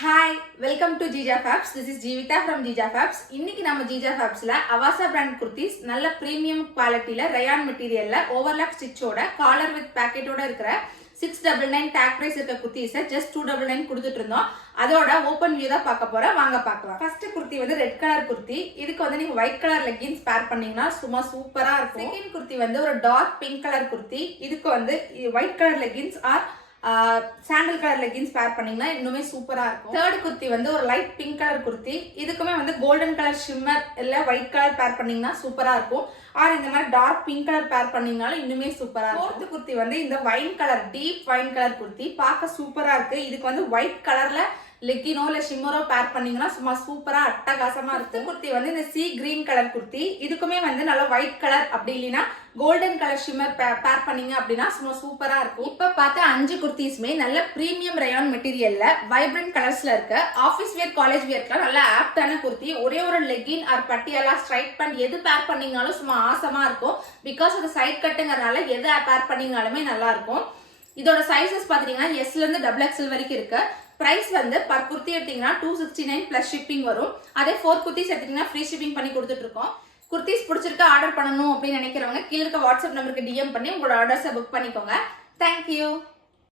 Hi, welcome to Jija Fabs. This is Jeevita from Jija Fabs. இன்னைக்கு நம்ம Jija Fabsல Avasa brand kurtis நல்ல premium qualityல rayon materialல overlock stitchோட collar with packetோட இருக்கிற 699 tag price இருக்க kurtis just 299 கொடுத்துட்டு இருந்தோம். அதோட ஓபன் வியூ தான் பார்க்க போறோம். வாங்க பார்க்கலாம். ஃபர்ஸ்ட் kurti வந்து ரெட் கலர் kurti. இதுக்கு வந்து நீங்க ஒயிட் கலர் leggings பேர் பண்ணீங்கன்னா சும்மா சூப்பரா இருக்கும். செகண்ட் kurti வந்து ஒரு டார்க் பிங்க் கலர் kurti. இதுக்கு வந்து white colour leggings or sandal colour leggings pair பண்ணீங்கன்னா இன்னுமே சூப்பரா இருக்கும். தேர்ட் குர்த்தி வந்து ஒரு லைட் பிங்க் கலர் குர்த்தி. இதுக்குமே வந்து கோல்டன் கலர் ஷிம்மர் இல்ல ஒயிட் கலர் பேர் பண்ணீங்கன்னா சூப்பரா இருக்கும். ஆர் இந்த மாதிரி டார்க் பிங்க் கலர் பேர் பண்ணீங்கனாலும் இன்னுமே சூப்பரா இருக்கும். ஃபோர்த் குர்த்தி வந்து இந்த wine colour deep wine colour kurti பார்க்க சூப்பரா இருக்கு. இதுக்கு வந்து ஒயிட் கலர்ல லெக்கினோ இல்ல ஷிம்மரோ பேர் பண்ணீங்கன்னா சும்மா சூப்பரா அட்டகாசமா இருக்கு. குர்த்தி வந்து இந்த சி கிரீன் கலர் குர்த்தி. இதுக்குமே வந்து நல்லா ஒயிட் கலர் அப்படி இல்லைன்னா கோல்டன் கலர் ஷிம்மர் பேர் பண்ணீங்க அப்படின்னா சும்மா சூப்பரா இருக்கும். இப்ப பார்த்த 5 குர்த்திஸ்மே நல்ல பிரீமியம் ரயான் மெட்டீரியல்ல வைப்ரண்ட் கலர்ஸ்ல இருக்கு. ஆபீஸ் வேர் காலேஜ் வேர்க்குலாம் நல்ல ஆப்டான குர்த்தி. ஒரே ஒரு legging or Patiala straight pant எது பேர் பண்ணீங்கனாலும் சும்மா ஆசமா இருக்கும். பிகாஸ் அது சைட் கட்டுங்கிறதுனால எது பேர் பண்ணீங்கனாலுமே நல்லா இருக்கும். இதோட சைசஸ் பாத்தீங்கன்னா எஸ்ல இருந்து XXL வரைக்கும் இருக்கு. பிரைஸ் வந்து பர் குர்த்தி எடுத்தீங்கன்னா 269 பிளஸ் ஷிப்பிங் வரும். அதே 4 குர்த்திஸ் எடுத்தீங்கன்னா ஃப்ரீ ஷிப்பிங் பண்ணி கொடுத்துட்டு இருக்கோம். குர்த்திஸ் பிடிச்சிருக்க ஆர்டர் பண்ணணும் அப்படின்னு நினைக்கிறவங்க கீழே இருக்க வாட்ஸ்அப் நம்பருக்கு DM பண்ணி உங்களோட ஆர்டர்ஸை புக் பண்ணிக்கோங்க. தேங்க்யூ.